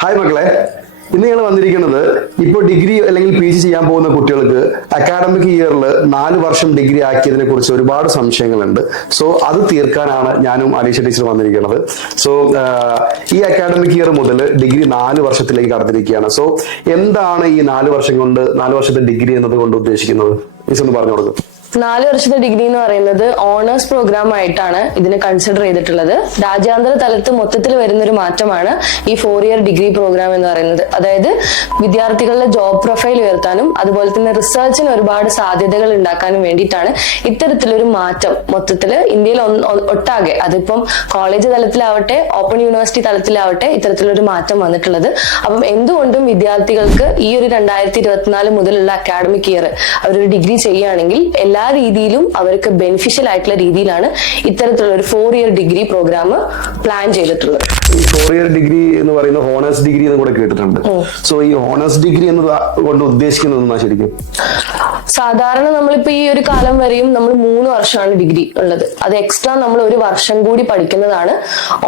Hi മക്കളെ. ഇന്ന് ഞങ്ങൾ വന്നിരിക്കുന്നത് ഇപ്പോൾ ഡിഗ്രി അല്ലെങ്കിൽ പി ജി ചെയ്യാൻ പോകുന്ന കുട്ടികൾക്ക് അക്കാഡമിക് ഇയറിൽ നാല് വർഷം ഡിഗ്രി ആക്കിയതിനെ കുറിച്ച് ഒരുപാട് സംശയങ്ങളുണ്ട്. സോ അത് തീർക്കാനാണ് ഞാനും അലീഷ ടീച്ചർ വന്നിരിക്കുന്നത്. സോ ഈ അക്കാഡമിക് ഇയർ മുതൽ ഡിഗ്രി നാല് വർഷത്തിലേക്ക് കടന്നിരിക്കുകയാണ്. സോ എന്താണ് ഈ നാല് വർഷം കൊണ്ട് നാല് വർഷത്തെ ഡിഗ്രി എന്നത് കൊണ്ട് ഉദ്ദേശിക്കുന്നത്? മിസ് ഒന്ന് പറഞ്ഞു കൊടുക്കും. നാല് വർഷത്തെ ഡിഗ്രി എന്ന് പറയുന്നത് ഓണേഴ്സ് പ്രോഗ്രാം ആയിട്ടാണ് ഇതിനെ കൺസിഡർ ചെയ്തിട്ടുള്ളത്. രാജ്യാന്തര തലത്ത് മൊത്തത്തിൽ വരുന്ന ഒരു മാറ്റമാണ് ഈ ഫോർ ഇയർ ഡിഗ്രി പ്രോഗ്രാം എന്ന് പറയുന്നത്. അതായത് വിദ്യാർത്ഥികളുടെ ജോബ് പ്രൊഫൈൽ ഉയർത്താനും അതുപോലെ തന്നെ റിസർച്ചിന് ഒരുപാട് സാധ്യതകൾ ഉണ്ടാക്കാനും വേണ്ടിയിട്ടാണ് ഇത്തരത്തിലൊരു മാറ്റം മൊത്തത്തിൽ ഇന്ത്യയിൽ ഒട്ടാകെ. അതിപ്പം കോളേജ് തലത്തിലാവട്ടെ ഓപ്പൺ യൂണിവേഴ്സിറ്റി തലത്തിലാവട്ടെ ഇത്തരത്തിലൊരു മാറ്റം വന്നിട്ടുള്ളത്. അപ്പം എന്തുകൊണ്ടും വിദ്യാർത്ഥികൾക്ക് ഈ ഒരു രണ്ടായിരത്തി ഇരുപത്തിനാല് മുതലുള്ള അക്കാഡമിക് ഇയർ അവരൊരു ഡിഗ്രി ചെയ്യുകയാണെങ്കിൽ എല്ലാ രീതിയിലും അവർക്ക് ബെനിഫിഷ്യൽ ആയിട്ടുള്ള രീതിയിലാണ് ഇത്തരത്തിലുള്ള ഒരു four year degree programme plan ചെയ്തിട്ടുള്ളത്. ഫോർ ഇയർ ഡിഗ്രി എന്ന് പറയുന്ന ഹോണേഴ്സ് ഡിഗ്രി എന്ന് കൂടെ കേട്ടിട്ടുണ്ട്. സോ ഈ ഹോണേഴ്സ് ഡിഗ്രി എന്ന് കൊണ്ട് ഉദ്ദേശിക്കുന്നത് ശരിക്കും? സാധാരണ നമ്മളിപ്പോ ഈ ഒരു കാലം വരെയും നമ്മൾ മൂന്ന് വർഷമാണ് ഡിഗ്രി ഉള്ളത്. അത് എക്സ്ട്രാ നമ്മൾ ഒരു വർഷം കൂടി പഠിക്കുന്നതാണ്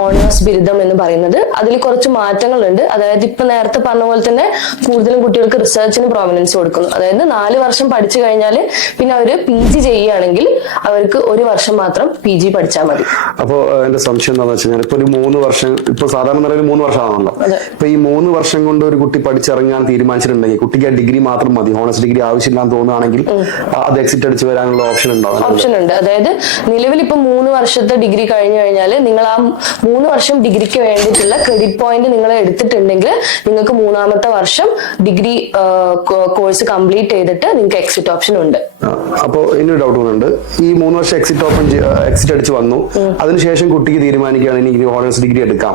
ഓണേഴ്സ് ബിരുദം എന്ന് പറയുന്നത്. അതിൽ കുറച്ച് മാറ്റങ്ങളുണ്ട്. അതായത് ഇപ്പൊ നേരത്തെ പറഞ്ഞ പോലെ തന്നെ കൂടുതലും കുട്ടികൾക്ക് റിസർച്ചിന് പ്രോമിനൻസ് കൊടുക്കുന്നു. അതായത് നാല് വർഷം പഠിച്ചു കഴിഞ്ഞാൽ പിന്നെ അവർ പി ജി ചെയ്യുകയാണെങ്കിൽ അവർക്ക് ഒരു വർഷം മാത്രം പി ജി പഠിച്ചാൽ മതി. അപ്പോ ഏഹ്, എന്റെ സംശയം എന്താണെന്ന് വെച്ച് കഴിഞ്ഞാൽ ഇപ്പൊ ഒരു മൂന്ന് വർഷം ഇപ്പൊ സാധാരണ നിലയിൽ മൂന്ന് വർഷമാണല്ലോ. ഇപ്പൊ ഈ മൂന്ന് വർഷം കൊണ്ട് ഒരു കുട്ടി പഠിച്ചിറങ്ങാൻ തീരുമാനിച്ചിട്ടുണ്ടെങ്കിൽ കുട്ടിക്ക് ഡിഗ്രി മാത്രം മതി. ഹോണേഴ്സ് ഡിഗ്രി ആവശ്യമില്ലാന്ന് തോന്നുകയാണെങ്കിൽ ആ, അത് എക്സിറ്റ് അടിച്ച് വരാനുള്ള ഓപ്ഷൻ ഉണ്ടാവും ഓപ്ഷൻ ഉണ്ട്. അതായത് നിലവിൽ ഇപ്പൊ മൂന്ന് വർഷത്തെ ഡിഗ്രി കഴിഞ്ഞു കഴിഞ്ഞാൽ നിങ്ങൾ ആ മൂന്ന് വർഷം ഡിഗ്രിക്ക് വേണ്ടിയിട്ടുള്ള ക്രെഡിറ്റ് പോയിന്റ് നിങ്ങൾ എടുത്തിട്ടുണ്ടെങ്കിൽ നിങ്ങൾക്ക് മൂന്നാമത്തെ വർഷം ഡിഗ്രി കോഴ്സ് കംപ്ലീറ്റ് ചെയ്തിട്ട് നിങ്ങൾക്ക് എക്സിറ്റ് ഓപ്ഷൻ ഉണ്ട്. അപ്പോ ഇനി ഡൗട്ട് ഉണ്ട്. ഈ മൂന്ന് വർഷം എക്സിറ്റ് ഓപ്പൺ എക്സിറ്റ് അടിച്ച് വന്നു. അതിനുശേഷം കുട്ടിക്ക് തീരുമാനിക്കുകയാണ് എനിക്ക് ഹോണേഴ്സ് ഡിഗ്രി എടുക്കാം.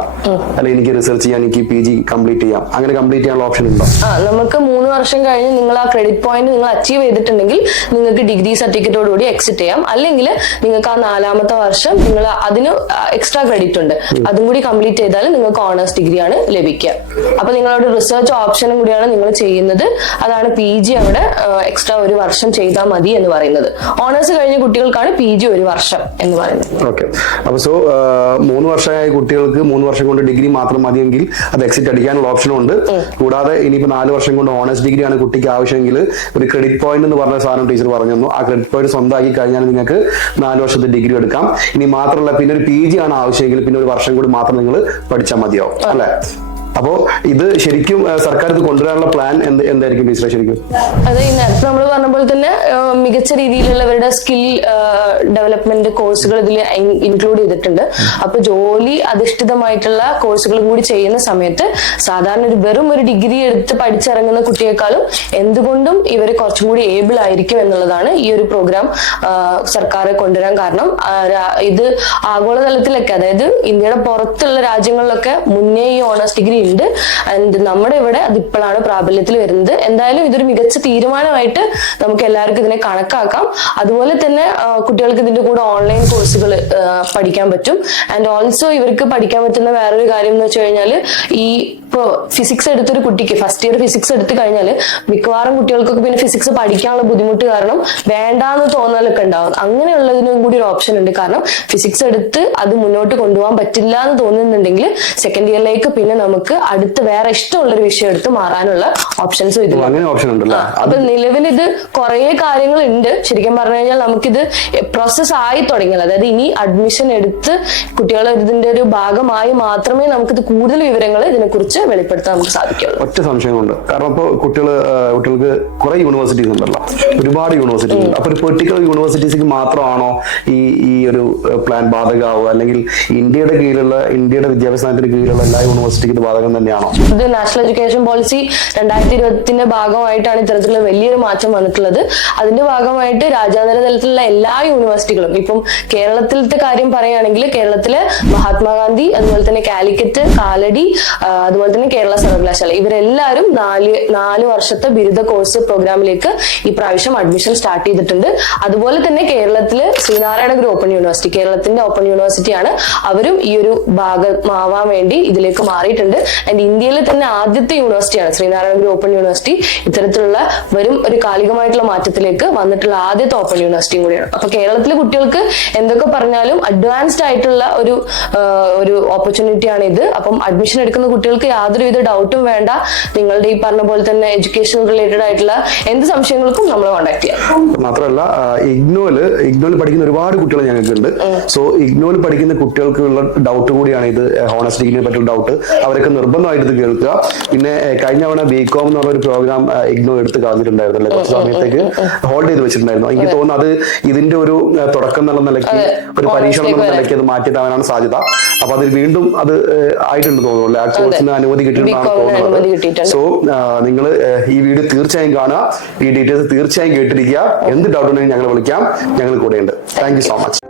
അല്ലെങ്കിൽ എനിക്ക് റിസർച്ച് ചെയ്യാൻ എനിക്ക് പി ജി കംപ്ലീറ്റ് ചെയ്യാം. അങ്ങനെ കംപ്ലീറ്റ് ചെയ്യാനുള്ള ഓപ്ഷൻ ഉണ്ടോ? ആ നമുക്ക് മൂന്ന് വർഷം കഴിഞ്ഞ് നിങ്ങൾ ആ ക്രെഡിറ്റ് പോയിന്റ് നിങ്ങൾ അച്ചീവ് ചെയ്തിട്ടുണ്ടെങ്കിൽ നിങ്ങൾക്ക് ഡിഗ്രി സർട്ടിഫിക്കറ്റോട് കൂടി എക്സിറ്റ് ചെയ്യാം. അല്ലെങ്കിൽ നിങ്ങൾക്ക് ആ നാലാമത്തെ വർഷം നിങ്ങൾ അതിന് എക്സ്ട്രാ ക്രെഡിറ്റ് ഉണ്ട്. അതും കൂടി കംപ്ലീറ്റ് ചെയ്താൽ നിങ്ങൾക്ക് ഓണേഴ്സ് ഡിഗ്രിയാണ് ലഭിക്കുക. അപ്പൊ നിങ്ങളുടെ റിസർച്ച് ഓപ്ഷനും കൂടിയാണ് നിങ്ങൾ ചെയ്യുന്നത്. അതാണ് പി ജി അവിടെ എക്സ്ട്രാ ഒരു വർഷം ചെയ്താൽ മതി എന്ന് പറയുന്നത്. ഓണേഴ്സ് കഴിഞ്ഞ കുട്ടികൾക്കാണ് പി ജി ഒരു വർഷം എന്ന് പറയുന്നത്. ഓക്കെ അപ്പൊ സോ മൂന്ന് വർഷമായ കുട്ടികൾക്ക് മൂന്ന് വർഷം കൊണ്ട് ഡിഗ്രി മാത്രം മതിയെങ്കിൽ അത് എക്സിറ്റ് അടിക്കാനുള്ള ഓപ്ഷനും ഉണ്ട്. കൂടാതെ ഇനിയിപ്പോ നാല് വർഷം കൊണ്ട് ഓണേഴ്സ് ഡിഗ്രി ആണ് കുട്ടിക്ക് ആവശ്യമെങ്കിൽ ഒരു ക്രെഡിറ്റ് പോയിന്റ് എന്ന് പറഞ്ഞ സാധനം ടീച്ചർ പറഞ്ഞു തന്നു ആ ക്രെഡിറ്റ് പോയിന്റ് സ്വന്തമാക്കി കഴിഞ്ഞാൽ നിങ്ങൾക്ക് നാല് വർഷത്തെ ഡിഗ്രി എടുക്കാം. ഇനി മാത്രമല്ല പിന്നെ ഒരു പി ജി ആണ് ആവശ്യമെങ്കിൽ പിന്നെ ഒരു വർഷം കൂടി മാത്രം നിങ്ങൾ പഠിച്ചാൽ മതിയാവും. അല്ലെ? അപ്പോ ഇത് ശരിക്കും സർക്കാർ ഇത് കൊണ്ടുവരാനുള്ള പ്ലാൻ എന്ത് എന്തായിരിക്കും ടീച്ചറെ ശരിക്കും? അത് നമ്മൾ പറഞ്ഞ പോലെ തന്നെ മികച്ച രീതിയിലുള്ളവരുടെ സ്കിൽ ഡെവലപ്മെന്റ് കോഴ്സുകൾ ഇതിൽ ഇൻക്ലൂഡ് ചെയ്തിട്ടുണ്ട്. അപ്പൊ ജോലി അധിഷ്ഠിതമായിട്ടുള്ള കോഴ്സുകളും കൂടി ചെയ്യുന്ന സമയത്ത് സാധാരണ ഒരു വെറും ഒരു ഡിഗ്രി എടുത്ത് പഠിച്ചിറങ്ങുന്ന കുട്ടിയെക്കാളും എന്തുകൊണ്ടും ഇവർ കുറച്ചും കൂടി ഏബിൾ ആയിരിക്കും എന്നുള്ളതാണ് ഈ ഒരു പ്രോഗ്രാം സർക്കാർ കൊണ്ടുവരാൻ കാരണം. ഇത് ആഗോളതലത്തിലൊക്കെ അതായത് ഇന്ത്യയുടെ പുറത്തുള്ള രാജ്യങ്ങളിലൊക്കെ മുന്നേ ഈ ഓണേഴ്സ് ഡിഗ്രി ഉണ്ട്. ആൻഡ് നമ്മുടെ ഇവിടെ അത് ഇപ്പോഴാണ് പ്രാബല്യത്തിൽ വരുന്നത്. എന്തായാലും ഇതൊരു മികച്ച തീരുമാനമായിട്ട് നമുക്ക് എല്ലാവർക്കും ഇതിനെ കണക്കാക്കാം. അതുപോലെ തന്നെ കുട്ടികൾക്ക് ഇതിന്റെ കൂടെ ഓൺലൈൻ കോഴ്സുകൾ പഠിക്കാൻ പറ്റും. ആൻഡ് ഓൾസോ ഇവർക്ക് പഠിക്കാൻ പറ്റുന്ന വേറൊരു കാര്യം എന്ന് വെച്ച് കഴിഞ്ഞാൽ ഈ ഇപ്പോ ഫിസിക്സ് എടുത്തൊരു കുട്ടിക്ക് ഫസ്റ്റ് ഇയർ ഫിസിക്സ് എടുത്തു കഴിഞ്ഞാൽ മിക്കവാറും കുട്ടികൾക്കൊക്കെ പിന്നെ ഫിസിക്സ് പഠിക്കാനുള്ള ബുദ്ധിമുട്ട് കാരണം വേണ്ടാന്ന് തോന്നലൊക്കെ ഉണ്ടാവും. അങ്ങനെയുള്ളതിനും കൂടി ഒരു ഓപ്ഷൻ ഉണ്ട്. കാരണം ഫിസിക്സ് എടുത്ത് അത് മുന്നോട്ട് കൊണ്ടുപോകാൻ പറ്റില്ല എന്ന് തോന്നുന്നുണ്ടെങ്കിൽ സെക്കൻഡ് ഇയറിലേക്ക് പിന്നെ നമുക്ക് അടുത്ത് വേറെ ഇഷ്ടമുള്ള ഒരു വിഷയം എടുത്ത് മാറാനുള്ള ഓപ്ഷൻസും ഇത്. ഇതിൽ അങ്ങനെ ഓപ്ഷൻ ഉണ്ടല്ലോ? അപ്പൊ നിലവിൽ ഇത് കുറെ കാര്യങ്ങൾ ഉണ്ട് ശരിക്കും പറഞ്ഞു കഴിഞ്ഞാൽ നമുക്കിത് പ്രോസസ് ആയി തുടങ്ങിയത് അതായത് ഇനി അഡ്മിഷൻ എടുത്ത് കുട്ടികളെ ഇതിന്റെ ഒരു ഭാഗമായി മാത്രമേ നമുക്കിത് കൂടുതൽ വിവരങ്ങൾ ഇതിനെക്കുറിച്ച് വെളിപ്പെടുത്താൻ നമുക്ക് സാധിക്കുള്ളൂ. ഒറ്റ സംശയമുണ്ട്. കാരണം ഇപ്പോൾ കുട്ടികൾ കുട്ടികൾക്ക് കുറെ യൂണിവേഴ്സിറ്റീസ് ഉണ്ടല്ലോ. ഒരുപാട് യൂണിവേഴ്സിറ്റീസ് ഉണ്ട്. അപ്പൊ ഒരു പെർട്ടിക്കുലർ യൂണിവേഴ്സിറ്റീസിക്ക് മാത്രമാണോ ഈ ഈ ഒരു പ്ലാൻ ബാധകമാവുക അല്ലെങ്കിൽ ഇന്ത്യയുടെ കീഴിലുള്ള ഇന്ത്യയുടെ വിദ്യാഭ്യാസത്തിന് കീഴിലുള്ള എല്ലാ യൂണിവേഴ്സിറ്റിക്കും ഇത് ബാധകം തന്നെയാണോ? ഇത് നാഷണൽ എഡ്യൂക്കേഷൻ പോളിസി രണ്ടായിരത്തി ഇരുപത്തിന്റെ ഭാഗമായിട്ടാണ് ഇത്തരത്തിലുള്ള വലിയൊരു മാറ്റം വന്നിട്ടുള്ളത്. അതിന്റെ ഭാഗമായിട്ട് രാജ്യാന്തര തലത്തിലുള്ള എല്ലാ യൂണിവേഴ്സിറ്റികളും ഇപ്പം കേരളത്തിലത്തെ കാര്യം പറയുകയാണെങ്കിൽ കേരളത്തിലെ മഹാത്മാഗാന്ധി അതുപോലെ തന്നെ കാലിക്കറ്റ് കാലടി അതുപോലെ തന്നെ കേരള സർവകലാശാല ഇവരെല്ലാവരും നാല് നാല് വർഷത്തെ ബിരുദ കോഴ്സ് പ്രോഗ്രാമിലേക്ക് ഈ പ്രാവശ്യം അഡ്മിഷൻ സ്റ്റാർട്ട് ചെയ്തിട്ടുണ്ട്. അതുപോലെ തന്നെ കേരളത്തിൽ ശ്രീനാരായണ ഗുരു ഓപ്പൺ യൂണിവേഴ്സിറ്റി കേരളത്തിന്റെ ഓപ്പൺ യൂണിവേഴ്സിറ്റിയാണ് അവരും ഈ ഒരു ഭാഗമാവാൻ വേണ്ടി ഇതിലേക്ക് മാറിയിട്ടുണ്ട്. ആൻഡ് ഇന്ത്യയിലെ തന്നെ ആദ്യത്തെ യൂണിവേഴ്സിറ്റിയാണ് ശ്രീനാരായണ ഗുരു ഓപ്പൺ യൂണിവേഴ്സിറ്റി ഇത്തരത്തിലുള്ള വരും ഒരു കാലികമായിട്ടുള്ള മാറ്റത്തിലേക്ക് വന്നിട്ടുള്ള ആദ്യത്തെ ഓപ്പൺ യൂണിവേഴ്സിറ്റിയും കൂടിയാണ്. അപ്പൊ കേരളത്തിലെ കുട്ടികൾക്ക് എന്തൊക്കെ പറഞ്ഞാലും അഡ്വാൻസ്ഡ് ആയിട്ടുള്ള ഒരു ഒരു ഓപ്പർച്യൂണിറ്റി ആണ് ഇത്. അപ്പം അഡ്മിഷൻ എടുക്കുന്ന കുട്ടികൾക്ക് യാതൊരുവിധ ഡൗട്ടും വേണ്ട. നിങ്ങളുടെ ഈ പറഞ്ഞ പോലെ തന്നെ എഡ്യൂക്കേഷൻ റിലേറ്റഡ് ആയിട്ടുള്ള എന്ത് സംശയങ്ങൾക്കും നമ്മൾ കോൺടാക്ട് ചെയ്യാം. മാത്രമല്ല ഇഗ്നോയിൽ ഇഗ്നോയിൽ പഠിക്കുന്ന ഒരുപാട് കുട്ടികൾ ഞങ്ങൾക്കുണ്ട്. സോ ഇഗ്നോയിൽ പഠിക്കുന്ന കുട്ടികൾക്കുള്ള ഡൗട്ട് കൂടിയാണ് ഇത്. ഹോണസ്റ്റ് ഡിഗ്രിയെ പറ്റിയുള്ള ഡൗട്ട് അവരൊക്കെ നിർബന്ധമായിട്ട് കേൾക്കുക. പിന്നെ കഴിഞ്ഞ തവണ ബികോം എന്ന് പറഞ്ഞ ഒരു പ്രോഗ്രാം ഇഗ്നോ എടുത്ത് കളഞ്ഞിട്ടുണ്ടായിരുന്നല്ലേ? കുറച്ച് സമയത്തേക്ക് ഹോൾഡ് ചെയ്ത് വെച്ചിട്ടുണ്ടായിരുന്നു. എനിക്ക് തോന്നുന്നു അത് ഇതിന്റെ ഒരു തുടക്കം എന്നുള്ള നിലയ്ക്ക് ഒരു പരീക്ഷണം എന്നുള്ള നിലയ്ക്ക് അത് മാറ്റിയിട്ടാവാനാണ് സാധ്യത. അപ്പൊ അതിൽ വീണ്ടും അത് ആയിട്ടുണ്ട് തോന്നുന്നു. അല്ലെ ആ കോഴ്സിന് അനുമതി അനുമതി തോന്നുന്നത്. സോ നിങ്ങൾ ഈ വീഡിയോ തീർച്ചയായും കാണുക. ഈ ഡീറ്റെയിൽസ് തീർച്ചയായും കേട്ടിരിക്കുക. എന്ത് ഡൗട്ട് ഉണ്ടെങ്കിലും ഞങ്ങൾ വിളിക്കാം. ഞങ്ങൾ കൂടെയുണ്ട്. Thank you so much